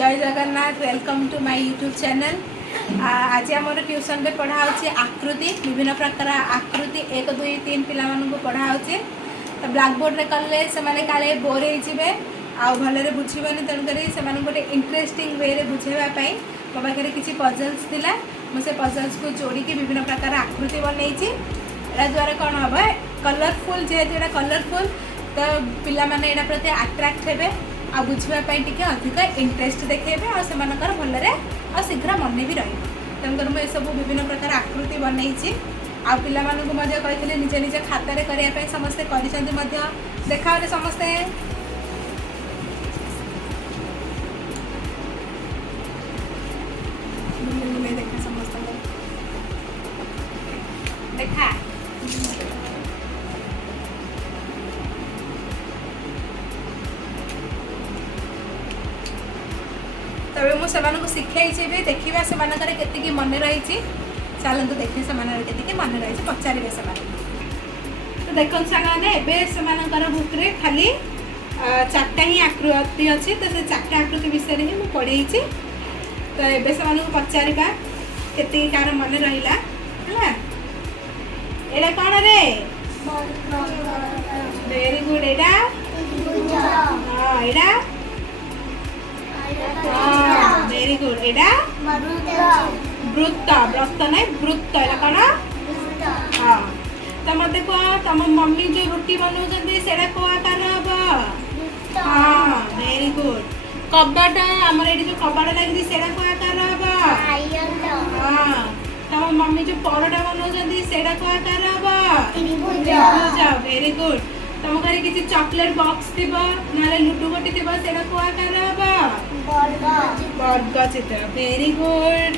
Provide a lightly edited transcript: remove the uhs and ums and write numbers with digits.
जय Jagannath welcome to my YouTube channel. आज आम ट्यूशन में पढ़ा आकृति विभिन्न प्रकार आकृति 1 2 3 पिला पढ़ा तो ब्लैक बोर्ड रे कले से माने काले बोर हो आउ भलरे बुझीबनी तेणुकरी से गोटे इंटरेस्टिंग वे रे बुझेवाई मो पाखे किसी पजल्स थिला मुझे पजल्स को जोड़ी विभिन्न प्रकार आकृति बनई द्वारा कौन हम कलरफुल जेहेतु कलरफुल तो पिला माने एटा प्रति अट्रैक्ट हेबे आ बुझापी टी अधिक इंटरेस्ट देखेबे और सेमानकर भलरे और शीघ्र मन भी रही तेणुकर मुझे सब विभिन्न प्रकार आकृति बनई आ पिला मानकु मध्य कहिथिले निजे निजे खातारे करिया पई समस्ते करिसंती मध्य देखाओ समस्ते देखा समस्त देखा तबे मुझे शिखाई भी देखा से मन रही चलते देखिए से मन रही पचारे से तो देखो सागर बुक रे खाली 4टा ही आकृति अच्छी तो से 4टा आकृति विषय ही मुझे पढ़ी तो ये से पचारा के कार मन रहा है एटा कौन रे वेरी गुड एटा हाँ एटा वेरी गुड एटा वृत्त व्रत नहीं वृत्त एटा कौन हाँ तो मत कह तुम मम्मी जो रुटी बनाऊँ से को आकार हम हाँ वेरी गुड कबाट आमर ये जो कबाट लगी से को आकार हम हाँ तुम मम्मी जो परोटा बनाऊँ से को आकार हम वेरी गुड तुम घर किसी चॉकलेट बॉक्स थी ना लुडु गोटी थी से को आकार हम बर्ग चित्र वेरी गुड।